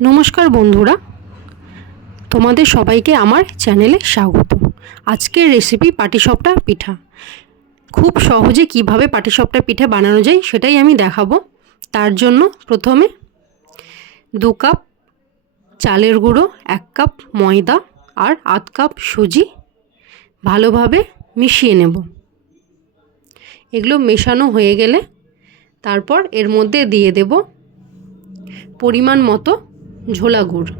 নমস্কার বন্ধুরা, তোমাদের সবাইকে আমার চ্যানেলে স্বাগত। আজকের রেসিপি পাটিসাপটা পিঠা। খুব সহজে কিভাবে পাটিসাপটা পিঠা বানানো যায় সেটাই আমি দেখাবো। তার জন্য প্রথমে 2 কাপ চালের গুঁড়ো, 1 কাপ ময়দা আর আধ কাপ সুজি ভালোভাবে মিশিয়ে নেব। এগুলো মেশানো হয়ে গেলে তারপর এর মধ্যে দিয়ে দেব পরিমাণ মতো ঝোলা গুড়।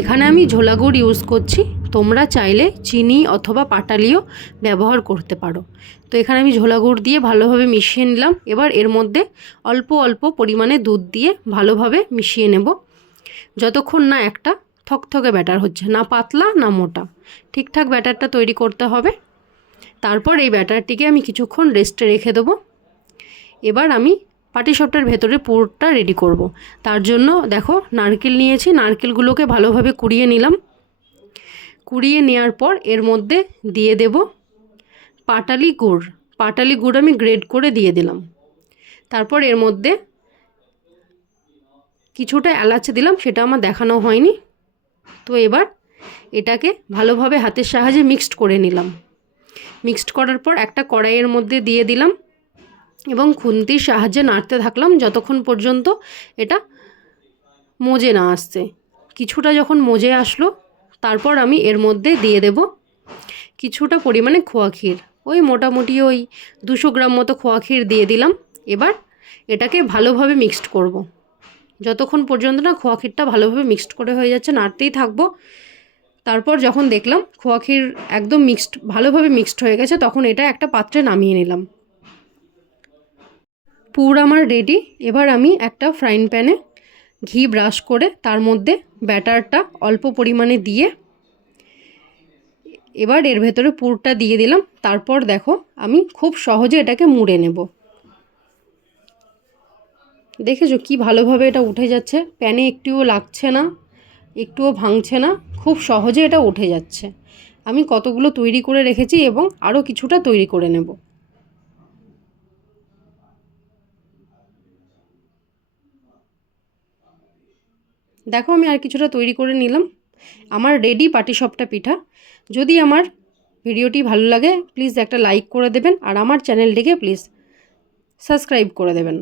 এখানে আমি ঝোলা গুড় ইউজ করছি, তোমরা চাইলে চিনি অথবা পাটালিও ব্যবহার করতে পারো। তো এখানে আমি ঝোলা গুড় দিয়ে ভালোভাবে মিশিয়ে নিলাম। এবার এর মধ্যে অল্প অল্প পরিমাণে দুধ দিয়ে ভালোভাবে মিশিয়ে নেব, যতক্ষণ না একটা থকথকে ব্যাটার হচ্ছে, না পাতলা না মোটা, ঠিকঠাক ব্যাটারটা তৈরি করতে হবে। তারপর এই ব্যাটারটিকে আমি কিছুক্ষণ রেস্টে রেখে দেবো। এবার আমি পাটিসাপটার ভেতরে পুরটা রেডি করব। তার জন্য দেখো নারকেল নিয়েছি, নারকেলগুলোকে ভালোভাবে কুড়িয়ে নিলাম। কুড়িয়ে নেওয়ার পর এর মধ্যে দিয়ে দেব পাটালি গুড়। পাটালি গুড় আমি গ্রেড করে দিয়ে দিলাম। তারপর এর মধ্যে কিছুটা এলাচ দিলাম, সেটা আমার দেখানো হয়নি। তো এবার এটাকে ভালোভাবে হাতের সাহায্যে মিক্সড করে নিলাম। মিক্সড করার পর একটা কড়াইয়ের মধ্যে দিয়ে দিলাম এবং খুন্তির সাহায্যে নাড়তে থাকলাম যতক্ষণ পর্যন্ত এটা মজে না আসছে। কিছুটা যখন মজে আসলো তারপর আমি এর মধ্যে দিয়ে দেব কিছুটা পরিমাণে খোয়া ক্ষীর। ওই মোটামুটি 200 গ্রাম মতো খোয়া ক্ষীর দিয়ে দিলাম। এবার এটাকে ভালোভাবে মিক্সড করব। যতক্ষণ পর্যন্ত না খোয়া ক্ষীরটা ভালোভাবে মিক্সড করে হয়ে যাচ্ছে নাড়তেই থাকবো। তারপর যখন দেখলাম খোয়া ক্ষীর একদম ভালোভাবে মিক্সড হয়ে গেছে, তখন এটা একটা পাত্রে নামিয়ে নিলাম। পুর আমার রেডি। এবার আমি একটা ফ্রাইং প্যানে ঘি ব্রাশ করে তার মধ্যে ব্যাটারটা অল্প পরিমাণে দিয়ে এবার এর ভেতরে পুরটা দিয়ে দিলাম। তারপর দেখো আমি খুব সহজে এটাকে মুড়ে নেব। দেখেছো কি ভালোভাবে এটা উঠে যাচ্ছে, প্যানে একটুও লাগছে না, একটুও ভাঙছে না, খুব সহজে এটা উঠে যাচ্ছে। আমি কতগুলো তৈরি করে রেখেছি এবং আরও কিছুটা তৈরি করে নেব। দেখো আমি আর কিছুটা তৈরি করে নিলাম। আমার রেডি পাটিসাপটা পিঠা। যদি আমার ভিডিওটি ভালো লাগে প্লিজ একটা লাইক করে দেবেন আর আমার চ্যানেলটিকে প্লিজ সাবস্ক্রাইব করে দেবেন।